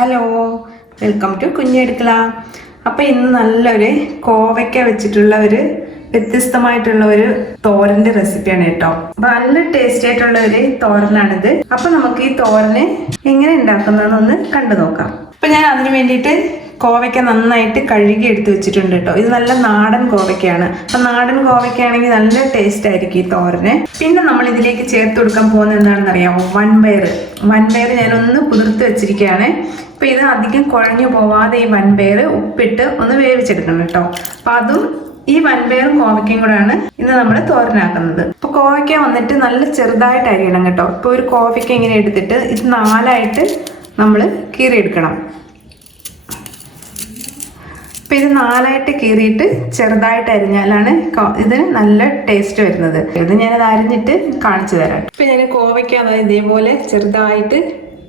Hello, welcome to കുഞ്ഞിയടുക്കള. അപ്പോൾ ഇന്ന് നല്ലൊരു കോവയ്ക്ക വെച്ചിട്ടുള്ള ഒരു വ്യത്യസ്തമായിട്ടുള്ള ഒരു തോരൻ്റെ റെസിപ്പിയാണ് കേട്ടോ. അപ്പോൾ നല്ല ടേസ്റ്റി ആയിട്ടുള്ള ഒരു തോരനാണിത്. അപ്പോൾ നമുക്ക് ഈ തോരന് എങ്ങനെ ഉണ്ടാക്കുന്നതെന്നൊന്ന് കണ്ടു നോക്കാം. അപ്പോൾ ഞാൻ അതിന് വേണ്ടിയിട്ട് കോവയ്ക്ക നന്നായിട്ട് കഴുകി എടുത്ത് വെച്ചിട്ടുണ്ട് കേട്ടോ. ഇത് നല്ല നാടൻ കോവയ്ക്കാണ്. അപ്പം നാടൻ കോവയ്ക്കാണെങ്കിൽ നല്ല ടേസ്റ്റ് ആയിരിക്കും ഈ തോരന്. പിന്നെ നമ്മൾ ഇതിലേക്ക് ചേർത്ത് കൊടുക്കാൻ പോകുന്നത് എന്താണെന്ന് അറിയാമോ? വൻപയർ ഞാനൊന്ന് കുതിർത്ത് വെച്ചിരിക്കുകയാണ്. അപ്പം ഇത് അധികം കുഴഞ്ഞു പോവാതെ ഈ വൻപയർ ഉപ്പിട്ട് ഒന്ന് വേവിച്ചെടുക്കണം കേട്ടോ. അപ്പം അതും ഈ വൻപയറും കോവയ്ക്കയും കൂടെയാണ് ഇന്ന് നമ്മൾ തോരനാക്കുന്നത്. അപ്പോൾ കോവയ്ക്ക വന്നിട്ട് നല്ല ചെറുതായിട്ട് അരിയണം കേട്ടോ. ഇപ്പോൾ ഒരു കോവയ്ക്ക ഇങ്ങനെ എടുത്തിട്ട് ഇത് 4ആയിട്ട് നമ്മൾ കീറിയെടുക്കണം. അപ്പോൾ ഇത് 4ആയിട്ട് കീറിയിട്ട് ചെറുതായിട്ട് അരിഞ്ഞാലാണ് ഇതിന് നല്ല ടേസ്റ്റ് വരുന്നത്. ഇത് ഞാനത് അരിഞ്ഞിട്ട് കാണിച്ചു തരാം. ഇപ്പം ഞാൻ കോവയ്ക്ക അതായത് ഇതേപോലെ ചെറുതായിട്ട്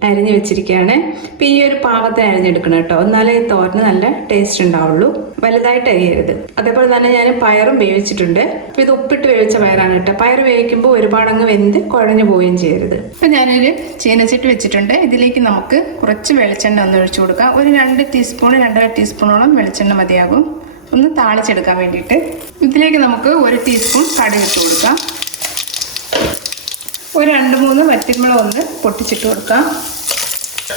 അരിഞ്ഞ് വെച്ചിരിക്കുകയാണ്. അപ്പം ഈ ഒരു പാകത്തിന് അരിഞ്ഞെടുക്കണം കേട്ടോ, എന്നാലേ ഈ തോരന് നല്ല ടേസ്റ്റ് ഉണ്ടാവുള്ളൂ. വലുതായിട്ട് അരിയരുത്. അതേപോലെ തന്നെ ഞാൻ പയറും വേവിച്ചിട്ടുണ്ട്. അപ്പോൾ ഇത് ഉപ്പിട്ട് വേവിച്ച പയറാണ് കേട്ടോ. പയർ വേവിക്കുമ്പോൾ ഒരുപാടങ്ങ് വെന്ത് കുഴഞ്ഞു പോവുകയും ചെയ്യരുത്. അപ്പം ഞാനൊരു ചീനച്ചട്ടി വെച്ചിട്ടുണ്ട്. ഇതിലേക്ക് നമുക്ക് കുറച്ച് വെളിച്ചെണ്ണ ഒന്ന് ഒഴിച്ചു കൊടുക്കാം. ഒരു 2 ടീസ്പൂൺ 2.5 ടീസ്പൂണോളം വെളിച്ചെണ്ണ മതിയാകും ഒന്ന് താളിച്ചെടുക്കാൻ വേണ്ടിയിട്ട്. ഇതിലേക്ക് നമുക്ക് 1 ടീസ്പൂൺ കടുക് ഇട്ട് കൊടുക്കാം. ഒരു 2-3 വറ്റൽമുളക് ഒന്ന് പൊട്ടിച്ചിട്ട് കൊടുക്കാം.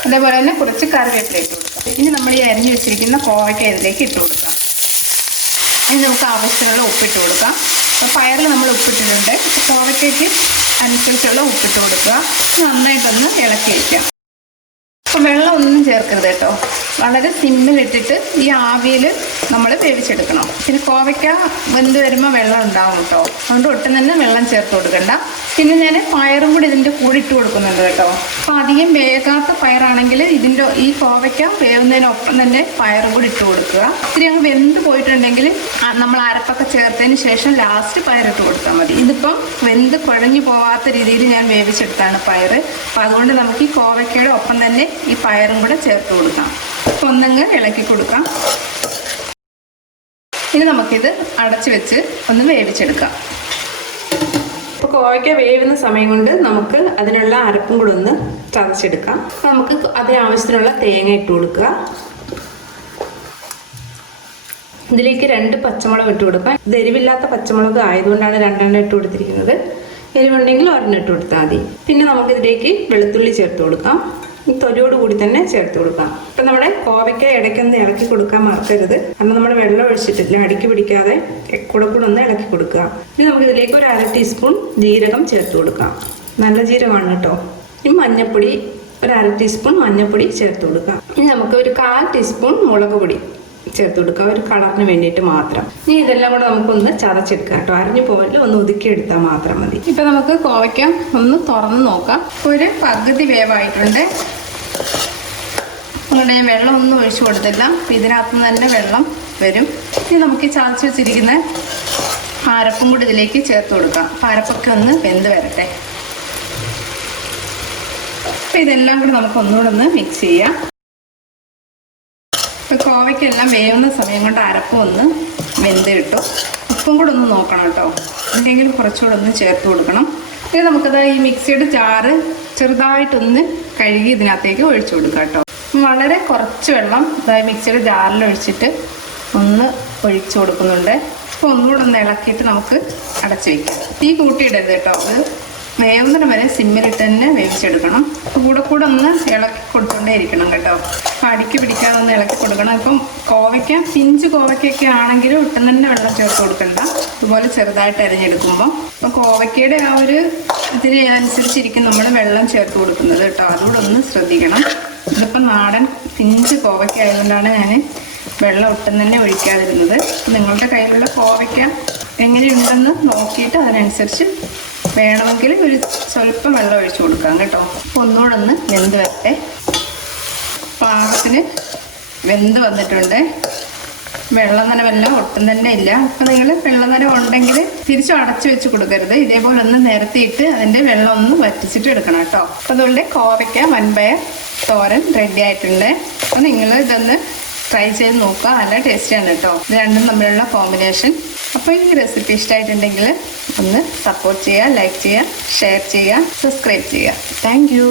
അതേപോലെ തന്നെ കുറച്ച് കറിവേപ്പില ഇട്ട് കൊടുക്കാം. ഇനി നമ്മൾ ഈ അരിഞ്ഞു വെച്ചിരിക്കുന്ന കോവയ്ക്ക ഇതിലേക്ക് ഇട്ട് കൊടുക്കാം. ഇനി നമുക്ക് ആവശ്യത്തിനുള്ള ഉപ്പിട്ട് കൊടുക്കാം. അപ്പോൾ പയറിൽ നമ്മൾ ഉപ്പിട്ടിട്ടുണ്ട്. കോവയ്ക്കയ്ക്ക് അനുസരിച്ചുള്ള ഉപ്പിട്ട് കൊടുക്കുക. നന്നായിട്ടൊന്ന് ഇളക്കി വയ്ക്കാം. അപ്പോൾ വെള്ളം ഒന്നും ചേർക്കരുത് കേട്ടോ. വളരെ സിമ്മിലിട്ടിട്ട് ഈ ആവിയിൽ നമ്മൾ വേവിച്ചെടുക്കണം. പിന്നെ കോവയ്ക്ക വെന്ത് വരുമ്പോൾ വെള്ളം ഉണ്ടാവും കേട്ടോ. അതുകൊണ്ട് ഒട്ടും തന്നെ വെള്ളം ചേർത്ത് കൊടുക്കണ്ട. പിന്നെ ഞാൻ പയറും കൂടി ഇതിൻ്റെ കൂടെ ഇട്ട് കൊടുക്കുന്നുണ്ട് കേട്ടോ. അപ്പോൾ അധികം വേകാത്ത പയറാണെങ്കിൽ ഈ കോവയ്ക്ക വേവുന്നതിനൊപ്പം തന്നെ പയറും കൂടി ഇട്ട് കൊടുക്കുക. ഇത്തിരി അങ്ങ് വെന്ത് പോയിട്ടുണ്ടെങ്കിൽ നമ്മൾ അരപ്പൊക്കെ ചേർത്തതിന് ശേഷം ലാസ്റ്റ് പയറിട്ട് കൊടുത്താൽ മതി. ഇതിപ്പം വെന്ത് കുഴഞ്ഞു പോവാത്ത രീതിയിൽ ഞാൻ വേവിച്ചെടുത്താണ് പയർ. അപ്പം അതുകൊണ്ട് നമുക്ക് ഈ കോവയ്ക്കയുടെ ഒപ്പം തന്നെ ഈ പയറും കൂടെ ചേർത്ത് കൊടുക്കാം. അപ്പോൾ ഒന്നങ്ങ് ഇളക്കി കൊടുക്കാം. ഇനി നമുക്കിത് അടച്ചു വെച്ച് ഒന്ന് വേവിച്ചെടുക്കാം. അപ്പോൾ കോവയ്ക്ക വേവുന്ന സമയം കൊണ്ട് നമുക്ക് അതിനുള്ള അരപ്പും കൂടെ ഒന്ന് ചതച്ചെടുക്കാം. അപ്പോൾ നമുക്ക് അതിനാവശ്യത്തിനുള്ള തേങ്ങ ഇട്ട് കൊടുക്കുക. ഇതിലേക്ക് 2 പച്ചമുളക് ഇട്ട് കൊടുക്കാം. ഇത് എരിവില്ലാത്ത പച്ചമുളക് ആയതുകൊണ്ടാണ് 2 ഇട്ട് കൊടുത്തിരിക്കുന്നത്. എരിവുണ്ടെങ്കിൽ 1 ഇട്ട് കൊടുത്താൽ മതി. പിന്നെ നമുക്കിതിലേക്ക് വെളുത്തുള്ളി ചേർത്ത് കൊടുക്കാം. ഈ തൊലിയോട് കൂടി തന്നെ ചേർത്ത് കൊടുക്കാം. അപ്പം നമ്മുടെ കോവയ്ക്ക ഇടയ്ക്കൊന്ന് ഇളക്കി കൊടുക്കാൻ മറക്കരുത്. കാരണം നമ്മൾ വെള്ളം ഒഴിച്ചിട്ടില്ല, അടുക്കി പിടിക്കാതെ കൂടെ ഒന്ന് ഇളക്കി കൊടുക്കുക. ഇനി നമുക്ക് ഇതിലേക്ക് ഒരു 1/2 ടീസ്പൂൺ ജീരകം ചേർത്ത് കൊടുക്കാം. നല്ല ജീരകമാണ് കേട്ടോ. ഇനി മഞ്ഞൾപ്പൊടി ഒരു 1/2 ടീസ്പൂൺ മഞ്ഞൾപ്പൊടി ചേർത്ത് കൊടുക്കാം. ഇനി നമുക്ക് ഒരു 1/4 ടീസ്പൂൺ മുളക് പൊടി ചേർത്ത് കൊടുക്കുക, ഒരു കളറിന് വേണ്ടിയിട്ട് മാത്രം. ഇനി ഇതെല്ലാം കൂടെ നമുക്കൊന്ന് ചതച്ചെടുക്കാം കേട്ടോ. അരിഞ്ഞു പോകല് ഒന്ന് ഒതുക്കിയെടുത്താൽ മാത്രം മതി. ഇപ്പം നമുക്ക് കോവയ്ക്ക ഒന്ന് തുറന്ന് നോക്കാം. ഒരു പകുതി വേവായിട്ടുണ്ട്. അങ്ങനെ വെള്ളം ഒന്നും ഒഴിച്ചു കൊടുത്തില്ല. ഇതിനകത്ത് തന്നെ വെള്ളം വരും. ഇനി നമുക്ക് ചതച്ച് വെച്ചിരിക്കുന്ന അരപ്പും കൂടി ഇതിലേക്ക് ചേർത്ത് കൊടുക്കാം. അപ്പം അരപ്പൊക്കെ ഒന്ന് വെന്ത് വരട്ടെ. അപ്പം ഇതെല്ലാം കൂടി നമുക്ക് ഒന്നുകൂടെ ഒന്ന് മിക്സ് ചെയ്യാം. ഇപ്പോൾ കോവയ്ക്കെല്ലാം വേവുന്ന സമയം കൊണ്ട് അരപ്പ് ഒന്ന് വെന്ത് കിട്ടും. ഉപ്പും കൂടെ ഒന്ന് നോക്കണം കേട്ടോ. എന്തെങ്കിലും കുറച്ചുകൂടെ ഒന്ന് ചേർത്ത് കൊടുക്കണം. ഇനി നമുക്കത് ഈ മിക്സിയുടെ ജാറ് ചെറുതായിട്ടൊന്ന് കഴുകി ഇതിനകത്തേക്ക് ഒഴിച്ചു കൊടുക്കാം കേട്ടോ. വളരെ കുറച്ച് വെള്ളം അതായത് മിക്സിയുടെ ജാറിൽ ഒഴിച്ചിട്ട് ഒന്ന് ഒഴിച്ചു കൊടുക്കുന്നുണ്ട്. അപ്പോൾ ഒന്നുകൂടെ ഒന്ന് ഇളക്കിയിട്ട് നമുക്ക് അടച്ചു വയ്ക്കാം. തീ കൂട്ടിയിടരുത് കേട്ടോ. അത് വേവുന്നതിന് വരെ സിമ്മിലിട്ട് തന്നെ വേവിച്ചെടുക്കണം. കൂടെ ഒന്ന് ഇളക്കി കൊടുത്തുകൊണ്ടേ ഇരിക്കണം കേട്ടോ. അപ്പോൾ അടുക്കി പിടിക്കാതെ ഒന്ന് ഇളക്കി കൊടുക്കണം. ഇപ്പം കോവയ്ക്ക പിഞ്ച് കോവയ്ക്കൊക്കെ ആണെങ്കിലും ഒട്ടും തന്നെ വെള്ളം ചേർത്ത് കൊടുക്കണ്ട. ഇതുപോലെ ചെറുതായിട്ട് അരിഞ്ഞെടുക്കുമ്പോൾ അപ്പോൾ കോവയ്ക്കയുടെ ആ ഒരു ഇതിന് അനുസരിച്ചിരിക്കും നമ്മൾ വെള്ളം ചേർത്ത് കൊടുക്കുന്നത് കേട്ടോ. അതുകൂടെ ഒന്ന് ശ്രദ്ധിക്കണം. ഇതിപ്പോൾ നാടൻ പിഞ്ച് കോവയ്ക്ക ആയതുകൊണ്ടാണ് ഞാൻ വെള്ളം ഒട്ടും തന്നെ ഒഴിക്കാതിരുന്നത്. നിങ്ങളുടെ കയ്യിലുള്ള കോവയ്ക്ക എങ്ങനെയുണ്ടെന്ന് നോക്കിയിട്ട് അതിനനുസരിച്ച് വേണമെങ്കിൽ ഒരു സ്വല്പം വെള്ളം ഒഴിച്ചു കൊടുക്കാം കേട്ടോ. അപ്പോൾ ഒന്നുകൂടെ ഒന്ന് വെന്ത് വരട്ടെ. പാകത്തിന് വെന്ത് വന്നിട്ടുണ്ട്. വെള്ളം നനവെല്ലാം ഒട്ടും തന്നെ ഇല്ല. അപ്പോൾ നിങ്ങൾ വെള്ളം നനവ് ഉണ്ടെങ്കിൽ തിരിച്ചും അടച്ചു വെച്ച് കൊടുക്കരുത്. ഇതേപോലെ ഒന്ന് നിരത്തിയിട്ട് അതിൻ്റെ വെള്ളം ഒന്ന് വറ്റിച്ചിട്ട് എടുക്കണം കേട്ടോ. അപ്പോൾ അതുകൊണ്ട് കോവയ്ക്ക വൻപയർ തോരൻ റെഡി ആയിട്ടുണ്ട്. അപ്പോൾ നിങ്ങൾ ഇതൊന്ന് ട്രൈ ചെയ്ത് നോക്കുക. നല്ല ടേസ്റ്റിയാണ് കേട്ടോ. ഇത് രണ്ടും തമ്മിലുള്ള കോമ്പിനേഷൻ. അപ്പോൾ ഈ റെസിപ്പി ഇഷ്ടമായിട്ടുണ്ടെങ്കിൽ ഒന്ന് സപ്പോർട്ട് ചെയ്യുക, ലൈക്ക് ചെയ്യുക, ഷെയർ ചെയ്യുക, സബ്സ്ക്രൈബ് ചെയ്യുക. Thank you.